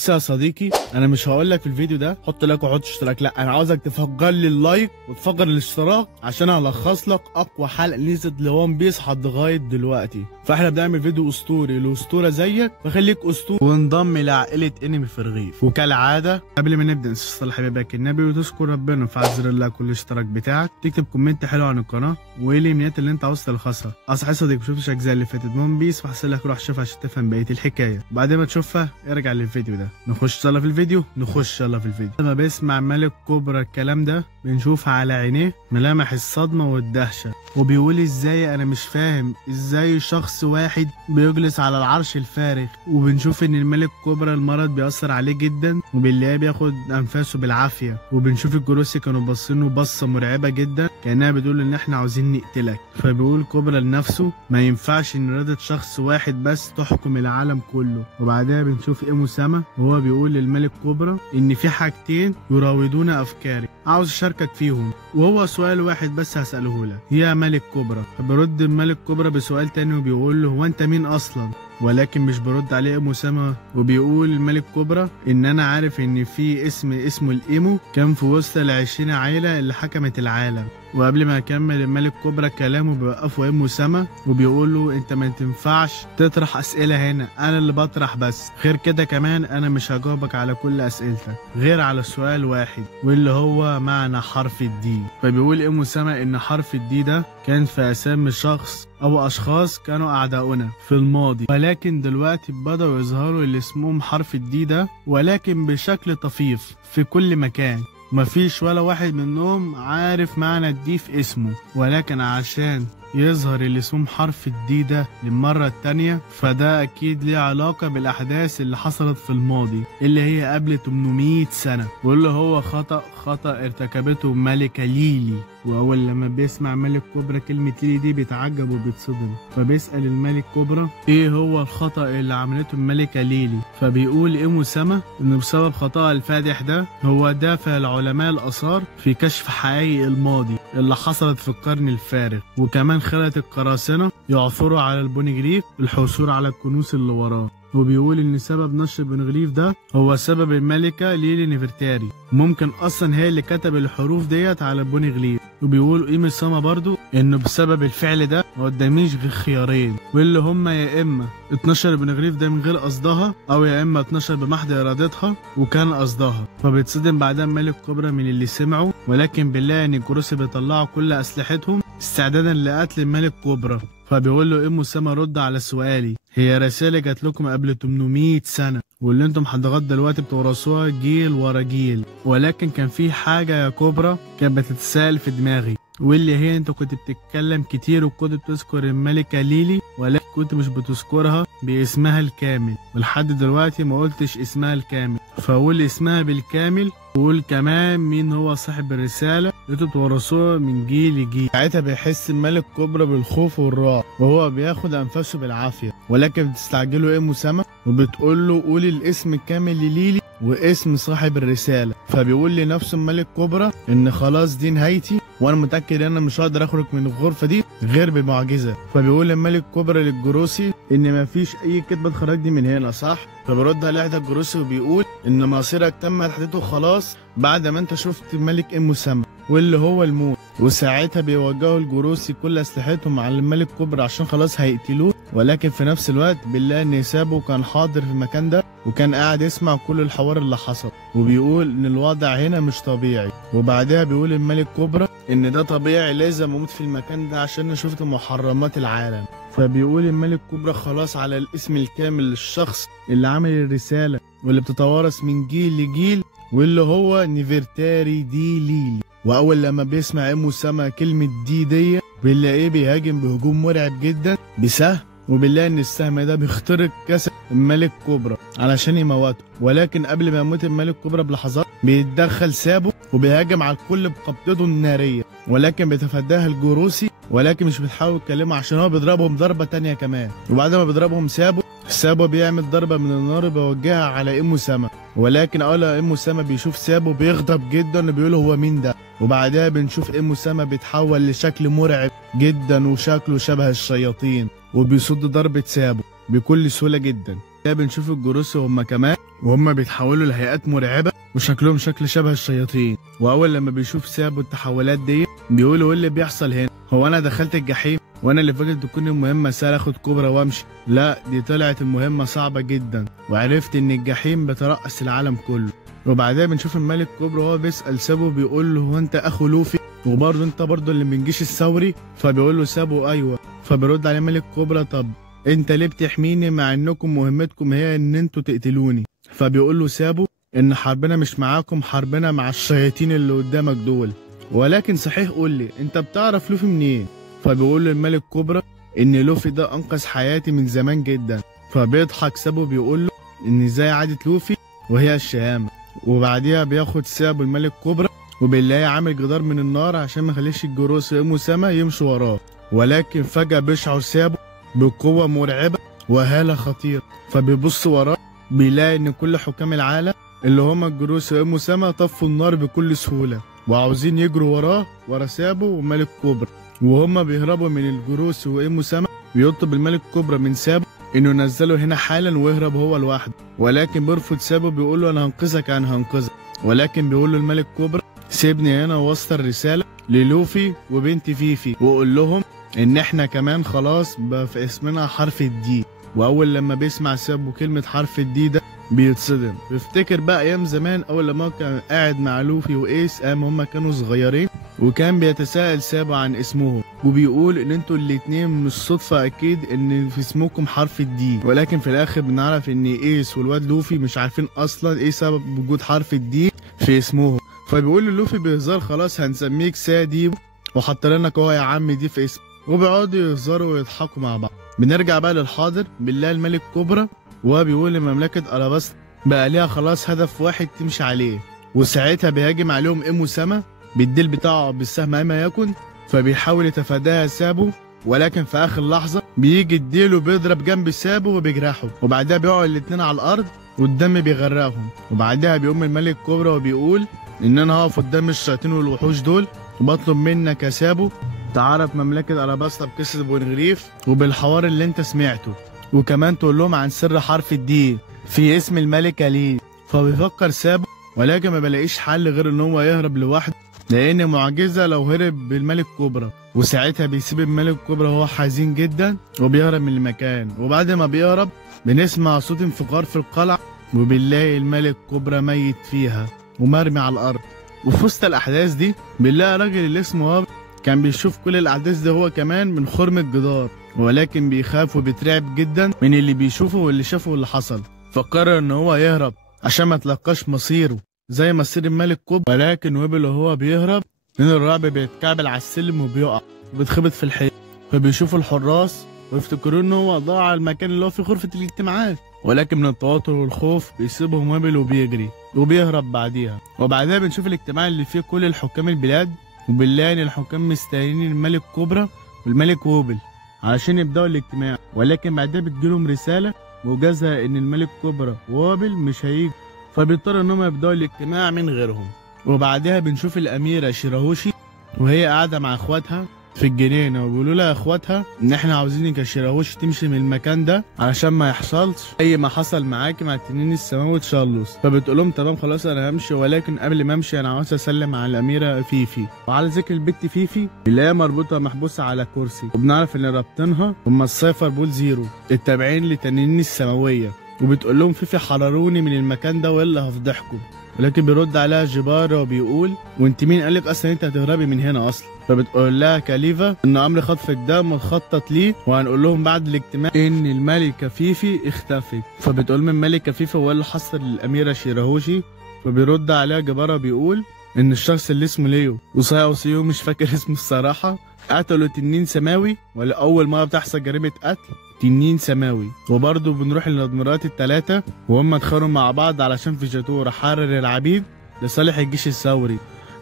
بص يا صديقي، انا مش هقول لك في الفيديو ده حط لايك وحط اشتراك، لا انا عاوزك تفجر لي اللايك وتفجر الاشتراك عشان هلخص لك اقوى حلقه نزلت لون بيس لحد لغايه دلوقتي. فاحنا بنعمل فيديو اسطوري لاسطوره زيك، فخليك اسطوري وانضم لعائله انمي في الرغيف. وكالعاده قبل ما نبدا ننسى تصلي حبيبك النبي وتذكر ربنا وفعل زر اللايك والاشتراك بتاعك، تكتب كومنت حلو عن القناه وايه الامنيات اللي انت عاوز تلخصها. اصحى صديقي ما شفتش الاجزاء اللي فاتت ون بيس، فاحسن لك روح شوفها عشان تفهم بقيه الحكايه. بعد ما تشوفها ارجع للفيديو ده. نخش يلا في الفيديو. لما بيسمع ملك كوبرا الكلام ده بنشوف على عينيه ملامح الصدمه والدهشه، وبيقول ازاي انا مش فاهم ازاي شخص واحد بيجلس على العرش الفارغ. وبنشوف ان الملك كوبرا المرض بيأثر عليه جدا وبنلاقيه بياخد انفاسه بالعافيه. وبنشوف الجروسي كانوا باصينه بصه مرعبه جدا كانها بتقول ان احنا عاوزين نقتلك. فبيقول كوبرا لنفسه ما ينفعش ان اراده شخص واحد بس تحكم العالم كله. وبعدها بنشوف ايمو سما وهو بيقول للملك كوبرا ان في حاجتين يراودون افكاري عاوز اشاركك فيهم، وهو سؤال واحد بس هسأله لك يا ملك كوبرا. فبيرد الملك كوبرا بسؤال تاني وبيقول له هو انت مين اصلا؟ ولكن مش برد عليه ايمو سما، وبيقول الملك كوبرا ان انا عارف ان في اسمه الايمو كان في وسط ال20 عائله اللي حكمت العالم. وقبل ما يكمل الملك كوبرا كلامه بيوقفه ايمو سما وبيقول له انت ما تنفعش تطرح اسئله هنا، انا اللي بطرح بس، غير كده كمان انا مش هجاوبك على كل اسئلتك غير على سؤال واحد واللي هو معنى حرف الدي. فبيقول ايمو سما ان حرف الدي ده كان في اسامي شخص او اشخاص كانوا اعداؤنا في الماضي، ولكن دلوقتي بدأوا يظهروا اللي اسمهم حرف الدي ده ولكن بشكل طفيف في كل مكان. مفيش ولا واحد منهم عارف معنى الدي في اسمه، ولكن عشان يظهر اللي اسمهم حرف الدي ده للمرة التانية فده أكيد ليه علاقة بالأحداث اللي حصلت في الماضي اللي هي قبل 800 سنة، واللي هو خطأ ارتكبته ملكة ليلي. وأول لما بيسمع ملك كوبرا كلمة ليلي دي بيتعجب وبيتصدم، فبيسأل الملك كوبرا إيه هو الخطأ اللي عملته الملكة ليلي. فبيقول ايمو سما إنه بسبب خطأها الفادح ده هو دافع العلماء الآثار في كشف حقائق الماضي اللي حصلت في القرن الفارغ، وكمان خلت القراصنة يعثروا على البونيجريف للحصول على الكنوز اللي وراه. وبيقول ان سبب نشر البونيجريف ده هو سبب الملكة ليلي نفرتاري، ممكن اصلا هي اللي كتب الحروف ديت على البونيجريف. وبيقول ايمو سما برضو انه بسبب الفعل ده ما قداميش غير خيارين، واللي هما يا اما اتنشر البونيجريف ده من غير قصدها او يا اما اتنشر بمحض ارادتها وكان قصدها. فبيتصدم بعدها ملك كوبرا من اللي سمعه، ولكن بنلاقي ان الجروسي بيطلعوا كل اسلحتهم استعدادا لقتل الملك كوبرا. فبيقول له ايمو سما رد على سؤالي، هي رسالة جات لكم قبل 800 سنة واللي انتم لغايه دلوقتي بتورثوها جيل ورا جيل، ولكن كان في حاجة يا كوبرا كانت بتتساءل في دماغي، واللي هي انت كنت بتتكلم كتير وكنت بتذكر الملكة ليلي ولكن كنت مش بتذكرها باسمها الكامل، ولحد دلوقتي ما قلتش اسمها الكامل. فقول اسمها بالكامل وقول كمان مين هو صاحب الرسالة اللي انتوا بتورثوها من جيل لجيل. ساعتها بيحس الملك كوبرا بالخوف والرعب وهو بياخد انفاسه بالعافية، ولكن بتستعجله ايمو سما وبتقول له قول الاسم الكامل لليلي واسم صاحب الرسالة. فبيقول لنفسه الملك كوبرا ان خلاص دي نهايتي وانا متاكد ان انا مش هقدر اخرج من الغرفه دي غير بمعجزه. فبيقول الملك كوبرا للجروسي ان مفيش اي كدبه تخرجني من هنا صح. فبيرد على احدى الجروسي وبيقول ان مصيرك تم تحديده خلاص بعد ما انت شفت الملك ايمو سما واللي هو الموت. وساعتها بيوجهوا الجروسي كل اسلحتهم على الملك كوبرا عشان خلاص هيقتلوه، ولكن في نفس الوقت بنلاقي ان سابو كان حاضر في المكان ده وكان قاعد يسمع كل الحوار اللي حصل، وبيقول ان الوضع هنا مش طبيعي. وبعدها بيقول الملك كوبرا ان ده طبيعي لازم اموت في المكان ده عشان انا شفت محرمات العالم. فبيقول الملك كوبرا خلاص على الاسم الكامل للشخص اللي عمل الرسالة واللي بتتوارث من جيل لجيل واللي هو نفرتاري دي ليلي. واول لما بيسمع ايمو سما كلمة دي بنلاقيه بيهاجم بهجوم مرعب جدا بسهم، وبنلاقي ان السهم ده بيخترق جسد الملك كوبرا علشان يموته، ولكن قبل ما يموت الملك كوبرا بلحظات بيتدخل سابو وبيهاجم على الكل بقبضته النارية، ولكن بيتفاداها الجروسي ولكن مش بتحاول يكلمه عشان هو بيضربهم ضربة تانية كمان. وبعد ما بيضربهم سابو بيعمل ضربة من النار بيوجهها على ايمو سما، ولكن اول ايمو سما بيشوف سابو بيغضب جدا وبيقول هو مين ده. وبعدها بنشوف ايمو سما بيتحول لشكل مرعب جدا وشكله شبه الشياطين وبيصد ضربة سابو بكل سهولة جدا. بنشوف الجروسي هما كمان وهم بيتحولوا لهيئات مرعبة وشكلهم شكل شبه الشياطين. واول لما بيشوف سابو التحولات دي بيقول ايه اللي بيحصل هنا؟ هو انا دخلت الجحيم وانا اللي فاكر تكون المهمة سهلة اخد كوبرا وامشي؟ لا، دي طلعت المهمة صعبة جدا، وعرفت ان الجحيم بترأس العالم كله. وبعدها بنشوف الملك كوبرا وهو بيسأل سابو بيقول له هو انت اخو لوفي وبرضه انت برضه اللي من جيش الثوري؟ فبيقول له سابو ايوه. فبيرد عليه ملك كوبرا طب انت ليه بتحميني مع انكم مهمتكم هي ان انتوا تقتلوني؟ فبيقول له سابو ان حربنا مش معاكم، حربنا مع الشياطين اللي قدامك دول. ولكن صحيح قول لي انت بتعرف لوفي منين؟ فبيقول له الملك كوبرا ان لوفي ده انقذ حياتي من زمان جدا. فبيضحك سابو بيقول له ان ازاي عادت لوفي وهي الشهامة. وبعديها بياخد سابو الملك كوبرا وبنلاقيه عامل جدار من النار عشان ما يخليش الجروس وإيمو سما يمشوا وراه. ولكن فجأة بيشعر سابو بقوة مرعبة وهالة خطيرة، فبيبص وراه بيلاقي ان كل حكام العالم اللي هما الجروس وإيمو سما طفوا النار بكل سهولة وعاوزين يجروا ورا سابو وملك كوبرا. وهما بيهربوا من الجروس وإيمو سما بيطلب الملك كوبرا من سابو انه ينزله هنا حالا ويهرب هو لوحده. ولكن بيرفض سابو بيقول له انا هنقذك انا هنقذك. ولكن بيقول له الملك كوبرا سيبني هنا ووصل رسالة للوفي وبنت فيفي وقول لهم ان احنا كمان خلاص بقى في اسمنا حرف الدي. واول لما بيسمع سابو كلمة حرف الدي ده بيتصدم، بيفتكر بقى ايام زمان اول لما كان قاعد مع لوفي وايس ايام هما كانوا صغيرين، وكان بيتساءل سابو عن اسمهم وبيقول ان انتوا الاتنين مش صدفة اكيد ان في اسمكم حرف الدي. ولكن في الاخر بنعرف ان ايس والواد لوفي مش عارفين اصلا ايه سبب وجود حرف الدي في اسمهم. فبيقول له لوفي بهزار خلاص هنسميك سادي وحط لنا اهو يا عم دي في اسم، وبيقعدوا يهزروا ويضحكوا مع بعض. بنرجع بقى للحاضر بنلاقي الملك كوبرا وهو بيقول لمملكة ألاباستا بقى ليها خلاص هدف واحد تمشي عليه. وساعتها بيهاجم عليهم إيمو سما بالديل بتاعه بالسهم أيما يكن، فبيحاول يتفاداها سابو. ولكن في آخر لحظة بيجي الديل وبيضرب جنب سابو وبيجرحه، وبعدها بيقعوا الاتنين على الأرض والدم بيغرقهم. وبعدها بيقوم الملك كوبرا وبيقول إن أنا هقف قدام الشياطين والوحوش دول وبطلب منك يا سابو تعرف مملكة ألاباستا بقصة بونغريف وبالحوار اللي انت سمعته، وكمان تقول لهم عن سر حرف الدي في اسم الملكة ليه. فبيفكر سابو ولكن ما بلاقيش حل غير ان هو يهرب لوحده، لان معجزة لو هرب بالملك كوبرا. وساعتها بيسيب الملك كوبرا وهو حزين جدا وبيهرب من المكان. وبعد ما بيهرب بنسمع صوت انفجار في القلعة وبنلاقي الملك كوبرا ميت فيها ومرمي على الارض. وفي وسط الاحداث دي بنلاقي راجل اللي اسمه واب كان بيشوف كل الاحداث دي هو كمان من خرم الجدار، ولكن بيخاف وبيترعب جدا من اللي بيشوفه واللي شافه واللي حصل. فقرر ان هو يهرب عشان ما تلقاش مصيره زي مصير الملك كوبرا. ولكن ويبل وهو بيهرب من الرعب بيتكعبل على السلم وبيقع وبيتخبط في الحيط. فبيشوفوا الحراس ويفتكروا ان هو ضاع على المكان اللي هو في غرفة الاجتماعات، ولكن من التوتر والخوف بيسيبهم ويبل وبيجري وبيهرب بعديها. وبعدها بنشوف الاجتماع اللي فيه كل الحكام البلاد وبنلاقي ان الحكام مستنيين الملك كوبرا والملك ويبل علشان يبداوا الاجتماع. ولكن بعدها بتجيلهم رسالة موجزها ان الملك كوبرا وويبل مش هيجوا، فبيضطروا انهم يبداوا الاجتماع من غيرهم. وبعدها بنشوف الاميرة شيراهوشي وهي قاعدة مع اخواتها في الجنينة وبيقولوا لها اخواتها ان احنا عاوزينك يا شيراهوشي تمشي من المكان ده علشان ما يحصلش اي ما حصل معاكي مع التنين السماوي تشارلوس. فبتقول لهم تمام خلاص انا همشي، ولكن قبل ما امشي انا عاوز اسلم على الاميرة فيفي. وعلى ذكر البت فيفي اللي هي مربوطة محبوسة على كرسي، وبنعرف ان رابطينها هم السايفر بول زيرو التابعين للتنين السماوية. وبتقول لهم فيفي حرروني من المكان ده والا هفضحكم. ولكن بيرد عليها جبارة وبيقول وانت مين قالك اصلا انت هتهربي من هنا اصلا؟ فبتقول لها كاليفا ان امر خطفك ده مخطط ليه وهنقول لهم بعد الاجتماع ان الملكة فيفي اختفت. فبتقول من الملكة فيفي هو اللي حصل للاميرة شيراهوشي. فبيرد عليها جبارة بيقول ان الشخص اللي اسمه ليو وسيو مش فاكر اسمه الصراحة قتلوا تنين سماوي، ولا اول مرة بتحصل جريمة قتل تنين سماوي. وبرضه بنروح للادميرات الثلاثة وهم اتخانقوا مع بعض علشان فيجاتورا حرر العبيد لصالح الجيش الثوري،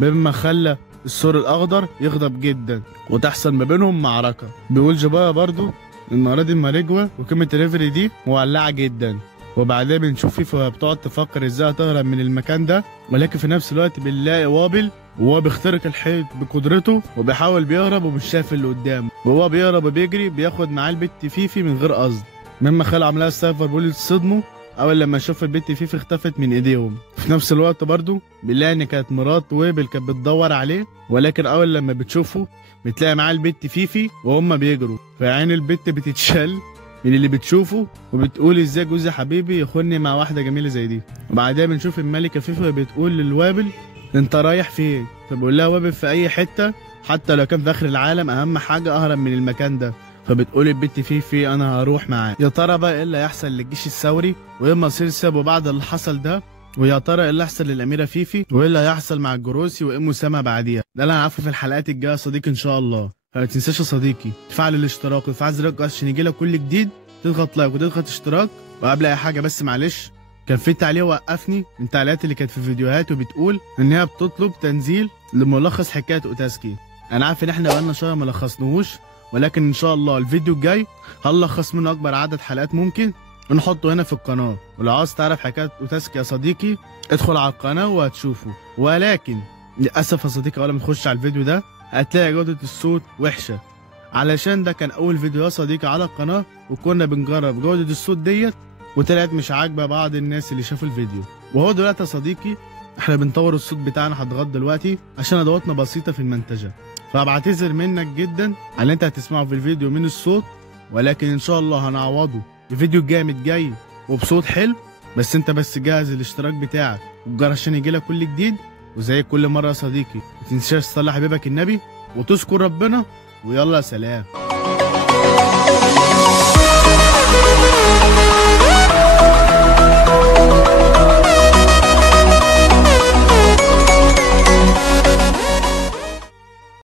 مما خلى الثور الاخضر يغضب جدا وتحصل ما بينهم معركة. بيقول جبارة برضه ان اراضي ماريجوا وكلمة ريفري دي مولعة جدا. وبعدها بنشوف فيفي وهي بتقعد تفكر ازاي تهرب من المكان ده، ولكن في نفس الوقت بنلاقي وابل وهو بيخترق الحيط بقدرته وبيحاول بيهرب ومش شايف اللي قدامه، وهو بيهرب وبيجري بياخد معاه البت فيفي من غير قصد، مما خلى عملها السايفر بول تصدمه اول لما شوف البت فيفي اختفت من ايديهم. في نفس الوقت برضو بنلاقي ان كانت مرات ويبل كانت بتدور عليه، ولكن اول لما بتشوفه بتلاقي معاه البت فيفي وهم بيجروا، فعين البت بتتشل من اللي بتشوفه وبتقول ازاي جوزي حبيبي يخوني مع واحده جميله زي دي. وبعدها بنشوف الملكه فيفي وهي بتقول للوابل انت رايح فين؟ فبقول لها وابل في اي حته حتى لو كان في اخر العالم، اهم حاجه اهرب من المكان ده. فبتقول البت فيفي انا هروح معاه. يا ترى بقى ايه اللي هيحصل للجيش الثوري وايه مصير سابه بعد اللي حصل ده؟ ويا ترى ايه اللي هيحصل للاميره فيفي وايه اللي هيحصل مع الجروسي وايه مسامه بعديها؟ ده اللي هنعرفه في الحلقات الجايه يا صديقي ان شاء الله. فما تنساش يا صديقي تفعل الاشتراك وتفعل زر الجرس عشان يجيلك كل جديد، تضغط لايك وتضغط اشتراك. وقبل اي حاجه بس معلش، كان في تعليق وقفني من التعليقات اللي كانت في الفيديوهات وبتقول ان هي بتطلب تنزيل لملخص حكايه اوتاسكي. انا عارف ان احنا بقالنا شهر ما لخصناهوش، ولكن ان شاء الله الفيديو الجاي هنلخص منه اكبر عدد حلقات ممكن ونحطه هنا في القناه. ولو عاوز تعرف حكايه اوتاسكي يا صديقي ادخل على القناه وهتشوفه. ولكن للاسف يا صديقي اول ما تخش على الفيديو ده هتلاقي جوده الصوت وحشه، علشان ده كان اول فيديو يا صديقي على القناه وكنا بنجرب جوده الصوت ديت وطلعت مش عاجبه بعض الناس اللي شافوا الفيديو. وهو دلوقتي يا صديقي احنا بنطور الصوت بتاعنا لغايه دلوقتي عشان ادواتنا بسيطه في المنتجه، فبعتذر منك جدا على اللي انت هتسمعه في الفيديو من الصوت، ولكن ان شاء الله هنعوضه بفيديو جامد جاي وبصوت حلو. بس انت بس جهز الاشتراك بتاعك والجرس عشان يجيلك كل جديد. وزي كل مره يا صديقي ما تنساش تصلي حبيبك النبي وتذكر ربنا، ويلا سلام.